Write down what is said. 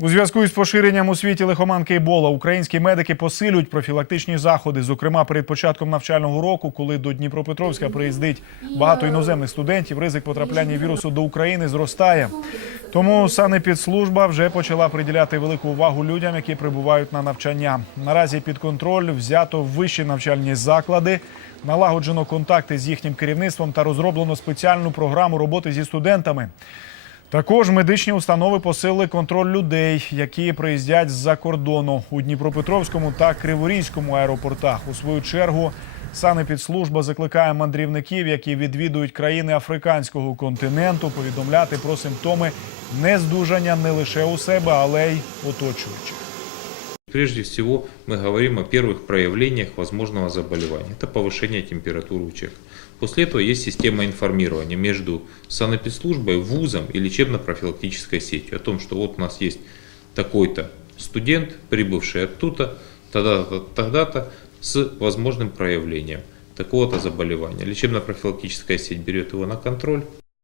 У зв'язку із поширенням у світі лихоманки Ебола українські медики посилюють профілактичні заходи. Зокрема, перед початком навчального року, коли до Дніпропетровська приїздить багато іноземних студентів, ризик потрапляння вірусу до України зростає. Тому санепідслужба вже почала приділяти велику увагу людям, які прибувають на навчання. Наразі під контроль взято вищі навчальні заклади, налагоджено контакти з їхнім керівництвом та розроблено спеціальну програму роботи зі студентами. Також медичні установи посилили контроль людей, які приїздять з-за кордону у Дніпропетровському та Криворізькому аеропортах. У свою чергу санепідслужба закликає мандрівників, які відвідують країни африканського континенту, повідомляти про симптоми нездужання не лише у себе, але й оточуючих. Прежде всего, мы говорим о первых проявлениях возможного заболевания. Это повышение температуры у человека. После этого есть система информирования между санэпидслужбой, вузом и лечебно-профилактической сетью о том, что вот у нас есть такой-то студент, прибывший оттуда, тогда-то, тогда-то, с возможным проявлением такого-то заболевания. Лечебно-профилактическая сеть берет его на контроль,